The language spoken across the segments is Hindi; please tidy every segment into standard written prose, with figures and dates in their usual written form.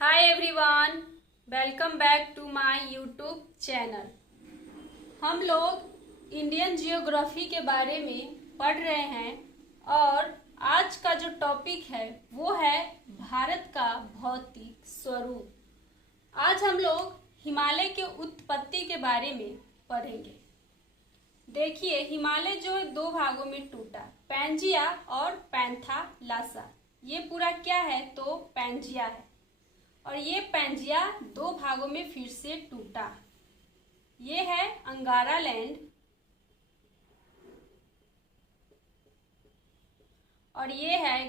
Hi everyone, welcome back to my YouTube channel. हम लोग इंडियन जियोग्राफी के बारे में पढ़ रहे हैं और आज का जो टॉपिक है वो है भारत का भौतिक स्वरूप। आज हम लोग हिमालय के उत्पत्ति के बारे में पढ़ेंगे। देखिए, हिमालय जो है दो भागों में टूटा, पैंजिया और पैंथालासा। ये पूरा क्या है तो पैंजिया है और ये पैंजिया दो भागों में फिर से टूटा। ये है अंगारा लैंड और ये है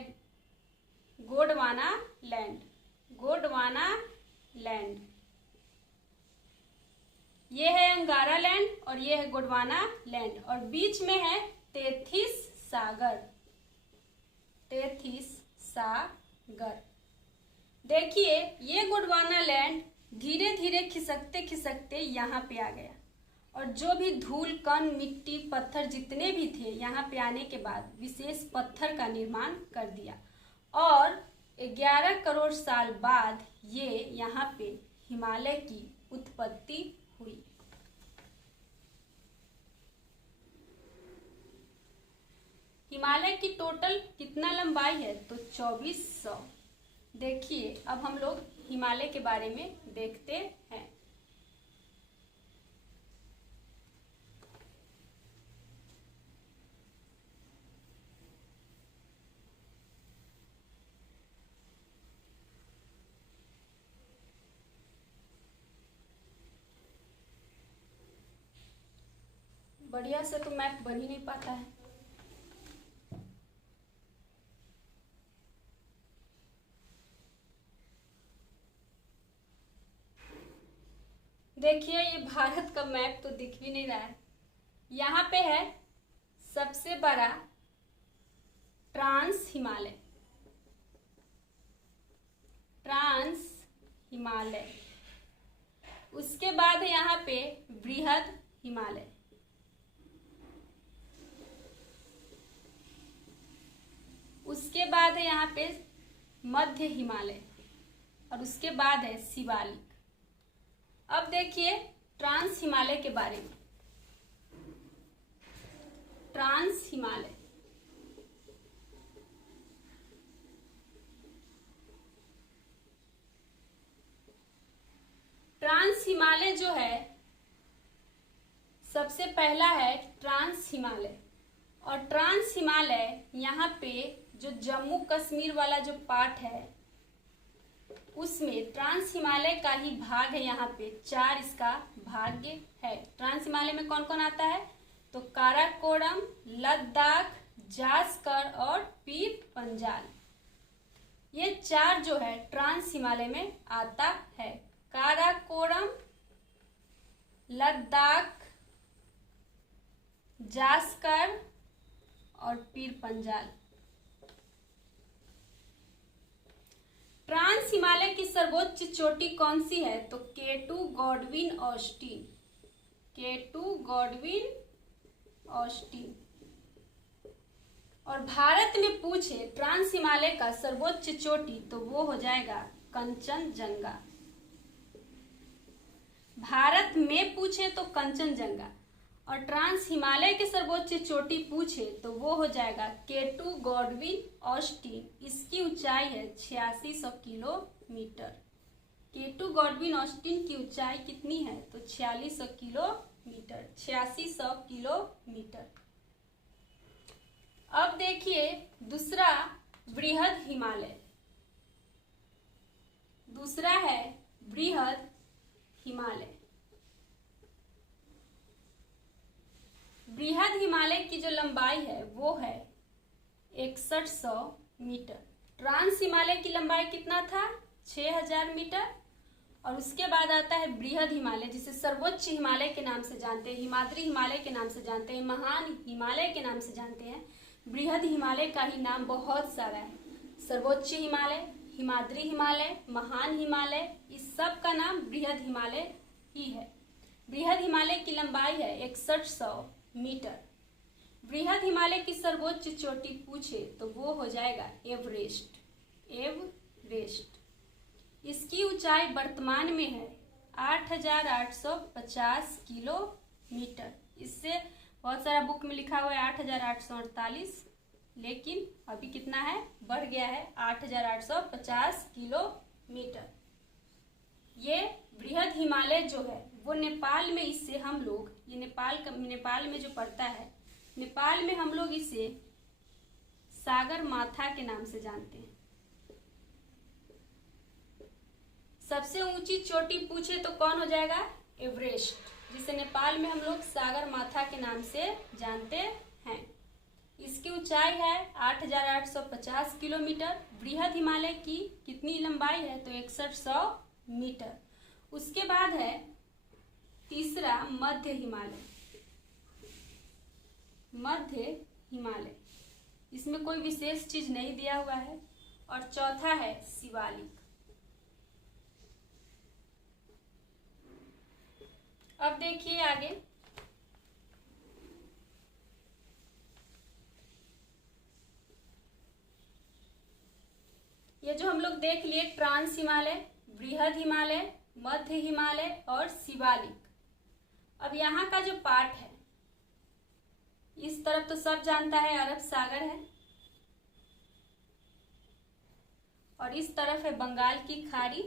गोंडवाना लैंड। गोंडवाना लैंड, ये है अंगारा लैंड और ये है गोंडवाना लैंड और बीच में है तेथिस सागर। तेथिस सागर। देखिए, ये गोंडवाना लैंड धीरे धीरे खिसकते खिसकते यहाँ पे आ गया और जो भी धूल कण मिट्टी पत्थर जितने भी थे यहाँ पे आने के बाद विशेष पत्थर का निर्माण कर दिया और 11 करोड़ साल बाद ये यहाँ पे हिमालय की उत्पत्ति हुई। हिमालय की टोटल कितना लंबाई है तो 2400। देखिए, अब हम लोग हिमालय के बारे में देखते हैं। बढ़िया से तो मैप बन ही नहीं पाता है। देखिए, ये भारत का मैप तो दिख भी नहीं रहा है। यहाँ पे है सबसे बड़ा ट्रांस हिमालय। ट्रांस हिमालय। उसके बाद है यहाँ पे बृहद हिमालय। उसके बाद है यहाँ पे मध्य हिमालय और उसके बाद है शिवालिक। अब देखिए ट्रांस हिमालय के बारे में। ट्रांस हिमालय, ट्रांस हिमालय जो है सबसे पहला है ट्रांस हिमालय और ट्रांस हिमालय यहाँ पे जो जम्मू कश्मीर वाला जो पार्ट है उसमें ट्रांस हिमालय का ही भाग है। यहाँ पे 4 इसका भाग है। ट्रांस हिमालय में कौन कौन आता है तो काराकोरम, लद्दाख, जास्कर और पीर पंजाल। ये 4 जो है ट्रांस हिमालय में आता है। काराकोरम, लद्दाख, जास्कर और पीर पंजाल। ट्रांस हिमालय की सर्वोच्च चोटी कौन सी है तो K2 Godwin Austen. K2 Godwin Austen. और भारत में पूछे ट्रांस हिमालय का सर्वोच्च चोटी तो वो हो जाएगा कंचनजंगा। भारत में पूछे तो कंचनजंगा और ट्रांस हिमालय के सर्वोच्च चोटी पूछे तो वो हो जाएगा K2 गॉडविन ऑस्टिन। इसकी ऊंचाई है 8600 किलोमीटर। K2 गॉडविन ऑस्टिन की ऊंचाई कितनी है तो 4600 किलोमीटर। 8600 किलोमीटर। अब देखिए दूसरा बृहद हिमालय। दूसरा है बृहद हिमालय। बृहद हिमालय की जो लंबाई है वो है 6100 मीटर। ट्रांस हिमालय की लंबाई कितना था 6000 मीटर और उसके बाद आता है बृहद हिमालय जिसे सर्वोच्च हिमालय के नाम से जानते हैं, हिमाद्री हिमालय के नाम से जानते हैं, महान हिमालय के नाम से जानते हैं। बृहद हिमालय का ही नाम बहुत सारा है। सर्वोच्च हिमालय, हिमाद्री हिमालय, महान हिमालय, इस सब का नाम बृहद हिमालय ही है। बृहद हिमालय की लंबाई है 6100 मीटर। बृहद हिमालय की सर्वोच्च चोटी पूछे तो वो हो जाएगा एवरेस्ट। एवरेस्ट। इसकी ऊंचाई वर्तमान में है 8,850 किलोमीटर। इससे बहुत सारा बुक में लिखा हुआ है 8,848, लेकिन अभी कितना है, बढ़ गया है 8,850 किलोमीटर। ये बृहद हिमालय जो है वो नेपाल में, इससे हम लोग, ये नेपाल में जो पड़ता है, नेपाल में हम लोग इसे सागर माथा के नाम से जानते हैं। सबसे ऊंची चोटी पूछे तो कौन हो जाएगा, एवरेस्ट, जिसे नेपाल में हम लोग सागर माथा के नाम से जानते हैं। इसकी ऊंचाई है 8,850 किलोमीटर। बृहद हिमालय की कितनी लंबाई है, तो 6100 मीटर। उसके बाद है तीसरा मध्य हिमालय। मध्य हिमालय, इसमें कोई विशेष चीज नहीं दिया हुआ है। और चौथा है शिवालिक। अब देखिए आगे, ये जो हम लोग देख लिए ट्रांस हिमालय, बृहद हिमालय, मध्य हिमालय और शिवालिक। अब यहाँ का जो पार्ट है, इस तरफ तो सब जानता है अरब सागर है, और इस तरफ है बंगाल की खाड़ी।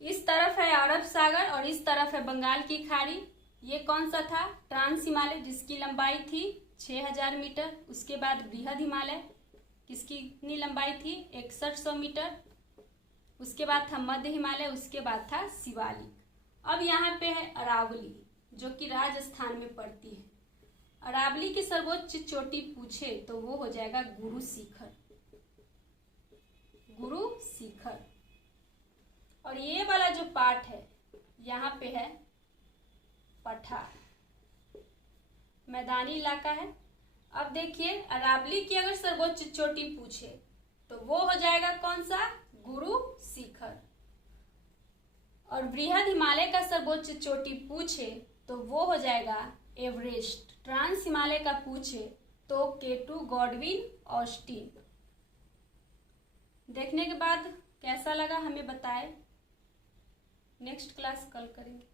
इस तरफ है अरब सागर और इस तरफ है बंगाल की खाड़ी। ये कौन सा था, ट्रांस हिमालय, जिसकी लंबाई थी 6,000 मीटर। उसके बाद बृहद हिमालय, किसकी कितनी लंबाई थी, 6100 मीटर। उसके बाद था मध्य हिमालय, उसके बाद था शिवालिक। अब यहाँ पे है अरावली, जो कि राजस्थान में पड़ती है। अरावली की सर्वोच्च चोटी पूछे तो वो हो जाएगा गुरु शिखर। गुरु शिखर। और ये वाला जो पार्ट है, यहाँ पे है पठार, मैदानी इलाका है। अब देखिए, अरावली की अगर सर्वोच्च चोटी पूछे तो वो हो जाएगा कौन सा, गुरु शिखर। और बृहद हिमालय का सर्वोच्च चोटी पूछे तो वो हो जाएगा एवरेस्ट। ट्रांस हिमालय का पूछे तो केटू, गॉडविन, ऑस्टिन। देखने के बाद कैसा लगा हमें बताएं। नेक्स्ट क्लास कल करेंगे।